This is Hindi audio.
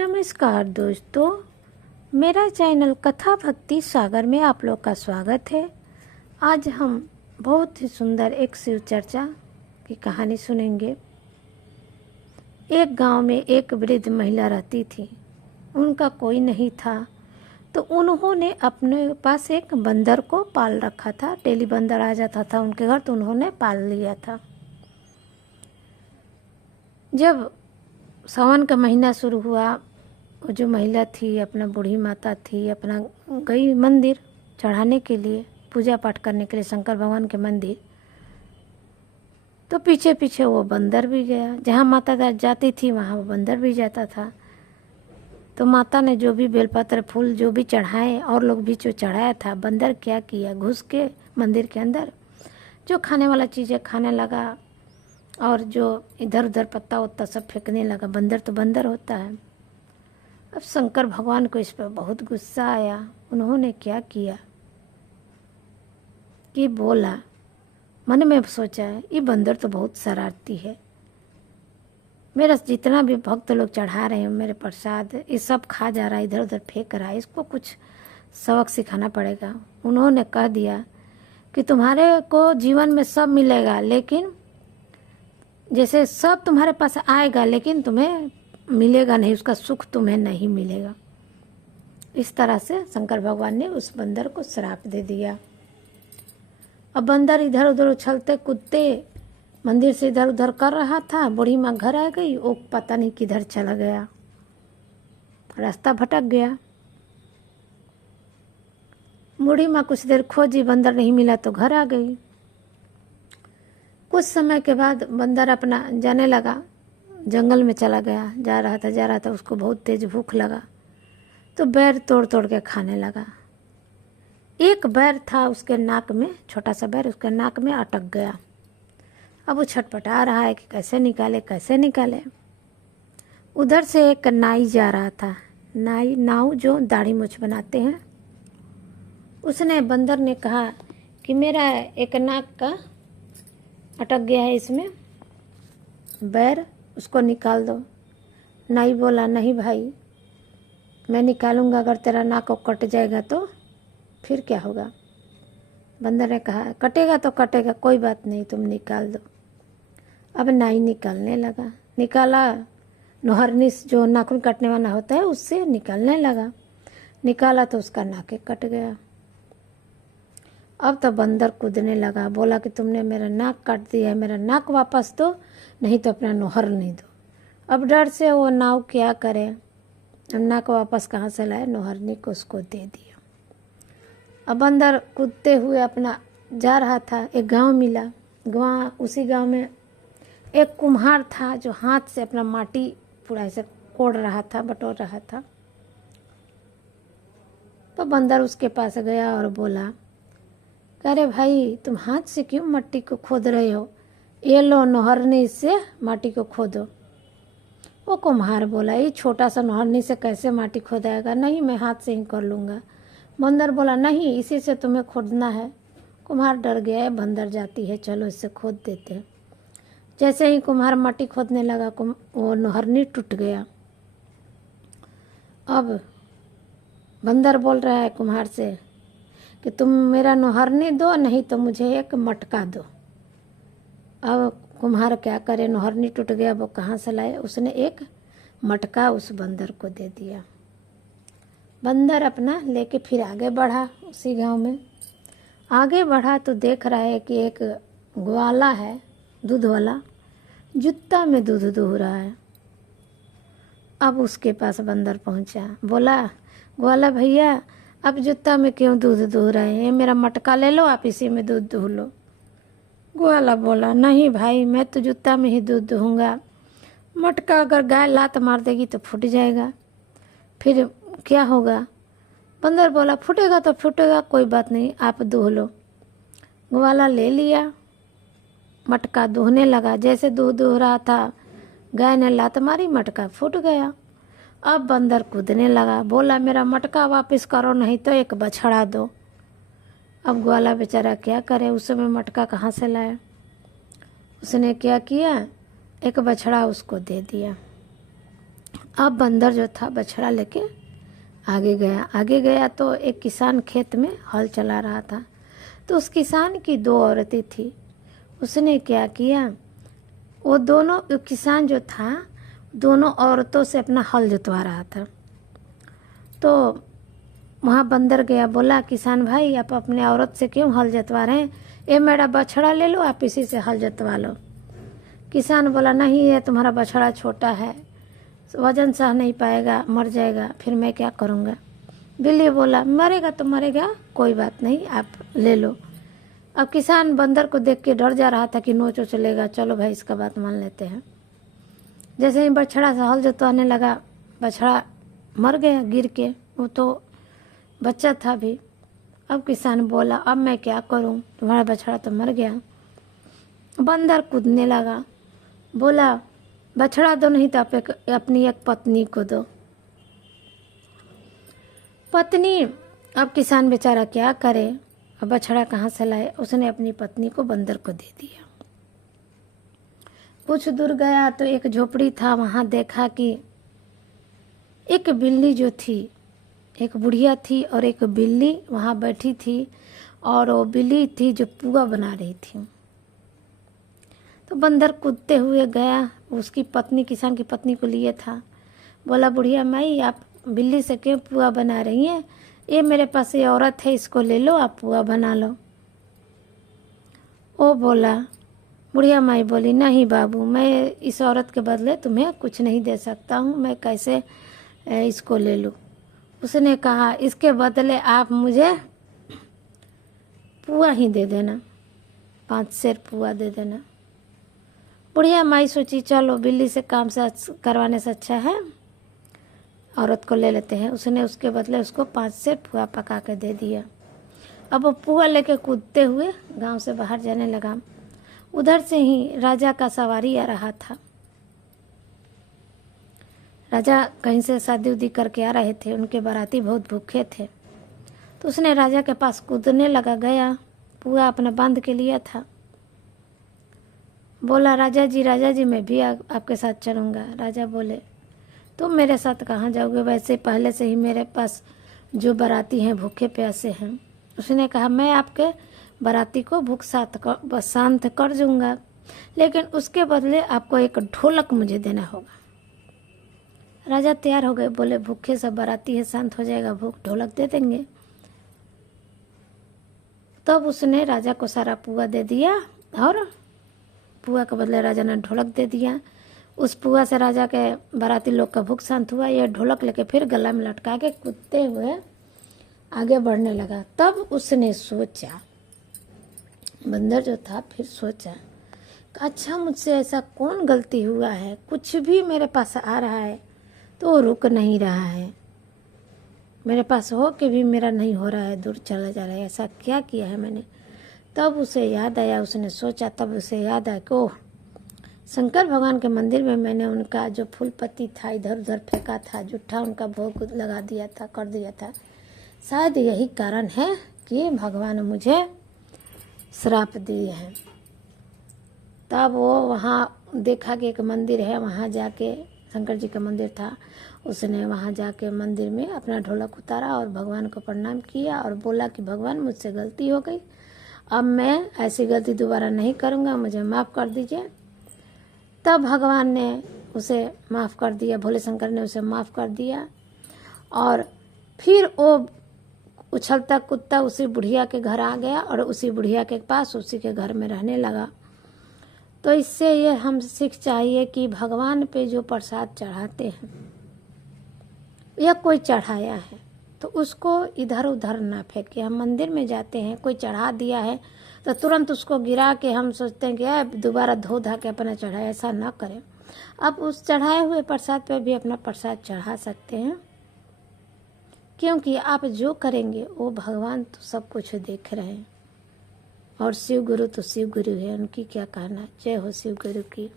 नमस्कार दोस्तों, मेरा चैनल कथा भक्ति सागर में आप लोग का स्वागत है। आज हम बहुत ही सुंदर एक शिव चर्चा की कहानी सुनेंगे। एक गांव में एक वृद्ध महिला रहती थी। उनका कोई नहीं था, तो उन्होंने अपने पास एक बंदर को पाल रखा था। डेली बंदर आ जाता था उनके घर, तो उन्होंने पाल लिया था। जब सावन का महीना शुरू हुआ, वो जो महिला थी, अपना बूढ़ी माता थी, अपना गई मंदिर चढ़ाने के लिए, पूजा पाठ करने के लिए शंकर भगवान के मंदिर। तो पीछे पीछे वो बंदर भी गया। जहाँ माता जाती थी वहाँ वो बंदर भी जाता था। तो माता ने जो भी बेलपत्र फूल जो भी चढ़ाए, और लोग भी जो चढ़ाया था, बंदर क्या किया, घुस के मंदिर के अंदर जो खाने वाला चीज़ें खाने लगा, और जो इधर उधर पत्ता उत्ता सब फेंकने लगा। बंदर तो बंदर होता है। अब शंकर भगवान को इस पर बहुत गुस्सा आया। उन्होंने क्या किया कि बोला, मन में सोचा, ये बंदर तो बहुत शरारती है। मेरा जितना भी भक्त लोग चढ़ा रहे हैं मेरे प्रसाद, ये सब खा जा रहा है, इधर उधर फेंक रहा है, इसको कुछ सबक सिखाना पड़ेगा। उन्होंने कह दिया कि तुम्हारे को जीवन में सब मिलेगा, लेकिन जैसे सब तुम्हारे पास आएगा, लेकिन तुम्हें मिलेगा नहीं, उसका सुख तुम्हें नहीं मिलेगा। इस तरह से शंकर भगवान ने उस बंदर को श्राप दे दिया। अब बंदर इधर उधर उछलते कूदते मंदिर से इधर उधर कर रहा था। बूढ़ी माँ घर आ गई, वो पता नहीं किधर चला गया, रास्ता भटक गया। बूढ़ी माँ कुछ देर खोजी, बंदर नहीं मिला तो घर आ गई। कुछ समय के बाद बंदर अपना जाने लगा, जंगल में चला गया। जा रहा था, उसको बहुत तेज भूख लगा, तो बैर तोड़ तोड़ के खाने लगा। एक बैर था उसके नाक में, छोटा सा बैर उसके नाक में अटक गया। अब वो छटपटा रहा है कि कैसे निकाले कैसे निकाले। उधर से एक नाई जा रहा था, नाऊ जो दाढ़ी मूछ बनाते हैं। उसने, बंदर ने कहा कि मेरा एक नाक का अटक गया है, इसमें बैर, उसको निकाल दो। नाई बोला, नहीं भाई, मैं निकालूंगा, अगर तेरा नाक को कट जाएगा तो फिर क्या होगा। बंदर ने कहा, कटेगा तो कटेगा, कोई बात नहीं, तुम निकाल दो। अब नाई निकालने लगा, निकाला, नोहरनी जो नाखून कटने वाला होता है उससे निकालने लगा। निकाला तो उसका नाक कट गया। अब तो बंदर कूदने लगा, बोला कि तुमने मेरा नाक काट दिया है, मेरा नाक वापस दो, नहीं तो अपना नोहर नहीं दो। अब डर से वो नाव क्या करे, अब नाक वापस कहाँ से लाए, नोहरनी को उसको दे दिया। अब बंदर कूदते हुए अपना जा रहा था। एक गांव मिला। उसी गांव में एक कुम्हार था जो हाथ से अपना माटी पूरा ऐसे कोड़ रहा था, बटोर रहा था। तो बंदर उसके पास गया और बोला, अरे भाई, तुम हाथ से क्यों मट्टी को खोद रहे हो, ये लो नोहरनी से माटी को खोदो। वो कुम्हार बोला, ये छोटा सा नोहरनी से कैसे माटी खोदाएगा, नहीं मैं हाथ से ही कर लूँगा। बंदर बोला, नहीं, इसी से तुम्हें खोदना है। कुम्हार डर गया, है बंदर जाती है, चलो इससे खोद देते हैं। जैसे ही कुम्हार माटी खोदने लगा, वो नोहरनी टूट गया। अब बंदर बोल रहा है कुम्हार से कि तुम मेरा नोहरनी दो, नहीं तो मुझे एक मटका दो। अब कुम्हार क्या करे, नोहरनी टूट गया, वो कहाँ से लाए। उसने एक मटका उस बंदर को दे दिया। बंदर अपना लेके फिर आगे बढ़ा। उसी गांव में आगे बढ़ा तो देख रहा है कि एक ग्वाला है, दूध वाला, जूता में दूध दूह रहा है। अब उसके पास बंदर पहुंचा, बोला, ग्वाला भैया, आप जूता में क्यों दूध दूह रहे हैं, मेरा मटका ले लो, आप इसी में दूध दूह लो। ग्वाला बोला, नहीं भाई, मैं तो जूता में ही दूध दूहूँगा, मटका अगर गाय लात मार देगी तो फूट जाएगा, फिर क्या होगा। बंदर बोला, फूटेगा तो फूटेगा, कोई बात नहीं, आप दूह लो। ग्वाला ले लिया, मटका दूहने लगा। जैसे दूध दूह रहा था, गाय ने लात मारी, मटका फूट गया। अब बंदर कूदने लगा, बोला, मेरा मटका वापस करो, नहीं तो एक बछड़ा दो। अब ग्वाला बेचारा क्या करे, उस समय मटका कहाँ से लाया। उसने क्या किया, एक बछड़ा उसको दे दिया। अब बंदर जो था बछड़ा लेके आगे गया तो एक किसान खेत में हल चला रहा था। तो उस किसान की दो औरतें थी। उसने क्या किया, वो दोनों किसान जो था दोनों औरतों से अपना हल जुतवा रहा था। तो वहाँ बंदर गया, बोला किसान भाई आप अपने औरत से क्यों हल जुतवा रहे हैं, ये मेरा बछड़ा ले लो, आप इसी से हल जुतवा लो। किसान बोला नहीं, ये तुम्हारा बछड़ा छोटा है, वजन सह नहीं पाएगा, मर जाएगा, फिर मैं क्या करूँगा। बिल्ली बोला मरेगा तो मरेगा, कोई बात नहीं, आप ले लो। अब किसान बंदर को देख के डर जा रहा था कि नोच चलेगा, चलो भाई इसका बात मान लेते हैं। जैसे ही बछड़ा से हल जोतवाने लगा, बछड़ा मर गया गिर के, वो तो बच्चा था भी। अब किसान बोला अब मैं क्या करूं, तुम्हारा बछड़ा तो मर गया। बंदर कूदने लगा, बोला बछड़ा दो नहीं तो आप अपनी एक पत्नी को दो। पत्नी, अब किसान बेचारा क्या करे, अब बछड़ा कहाँ से लाए, उसने अपनी पत्नी को बंदर को दे दिया। कुछ दूर गया तो एक झोपड़ी था, वहाँ देखा कि एक बिल्ली जो थी, एक बुढ़िया थी और एक बिल्ली वहाँ बैठी थी, और वो बिल्ली थी जो पुआ बना रही थी। तो बंदर कूदते हुए गया, उसकी पत्नी, किसान की पत्नी को लिए था। बोला बुढ़िया माई आप बिल्ली से क्यों पुआ बना रही हैं, ये मेरे पास ये औरत है, इसको ले लो, आप पुआ बना लो। वो बोला, बुढ़िया माई बोली नहीं बाबू, मैं इस औरत के बदले तुम्हें कुछ नहीं दे सकता हूँ, मैं कैसे इसको ले लूँ। उसने कहा इसके बदले आप मुझे पुआ ही दे देना, 5 सेर पुआ दे देना। बुढ़िया माई सोची चलो बिल्ली से काम से करवाने से अच्छा है औरत को ले लेते हैं। उसने उसके बदले उसको 5 सेर पुआ पका के दे दिया। अब वो पुआ लेके कूदते हुए गांव से बाहर जाने लगा। उधर से ही राजा का सवारी आ रहा था। राजा कहीं से शादी उदी करके आ रहे थे, उनके बाराती बहुत भूखे थे। तो उसने राजा के पास कूदने लगा, गया पुआ अपना बांध के लिया था। बोला राजा जी मैं भी आपके साथ चलूँगा। राजा बोले तुम मेरे साथ कहाँ जाओगे, वैसे पहले से ही मेरे पास जो बाराती हैं भूखे प्यासे हैं। उसने कहा मैं आपके बाराती को भूख शांत कर दूँगा, लेकिन उसके बदले आपको एक ढोलक मुझे देना होगा। राजा तैयार हो गए, बोले भूखे सब बाराती है, शांत हो जाएगा भूख, ढोलक दे देंगे। तब उसने राजा को सारा पुआ दे दिया और पुआ के बदले राजा ने ढोलक दे दिया। उस पुआ से राजा के बाराती लोग का भूख शांत हुआ। यह ढोलक लेके फिर गला में लटका के कूदते हुए आगे बढ़ने लगा। तब उसने सोचा, बंदर जो था फिर सोचा अच्छा मुझसे ऐसा कौन गलती हुआ है, कुछ भी मेरे पास आ रहा है तो रुक नहीं रहा है, मेरे पास हो के भी मेरा नहीं हो रहा है, दूर चला जा रहा है, ऐसा क्या किया है मैंने। तब उसे याद आया, उसने सोचा, तब उसे याद आया कि ओह शंकर भगवान के मंदिर में मैंने उनका जो फूल पत्ती था इधर उधर फेंका था, जूठा उनका भोग लगा दिया था, कर दिया था, शायद यही कारण है कि भगवान मुझे श्राप दिए हैं। तब वो वहाँ देखा कि एक मंदिर है, वहाँ जाके शंकर जी का मंदिर था, उसने वहाँ जाके मंदिर में अपना ढोलक उतारा और भगवान को प्रणाम किया और बोला कि भगवान मुझसे गलती हो गई, अब मैं ऐसी गलती दोबारा नहीं करूँगा, मुझे माफ़ कर दीजिए। तब भगवान ने उसे माफ़ कर दिया, भोले शंकर ने उसे माफ़ कर दिया। और फिर वो उछलता कूदता उसी बुढ़िया के घर आ गया और उसी बुढ़िया के पास उसी के घर में रहने लगा। तो इससे ये हम सीख चाहिए कि भगवान पे जो प्रसाद चढ़ाते हैं या कोई चढ़ाया है तो उसको इधर उधर ना फेंके। हम मंदिर में जाते हैं, कोई चढ़ा दिया है तो तुरंत उसको गिरा के हम सोचते हैं कि दोबारा धो धा के अपना चढ़ाए, ऐसा ना करें। आप उस चढ़ाए हुए प्रसाद पे भी अपना प्रसाद चढ़ा सकते हैं, क्योंकि आप जो करेंगे वो भगवान तो सब कुछ देख रहे हैं। और शिव गुरु तो शिव गुरु है, उनकी क्या कहना। जय हो शिव गुरु की।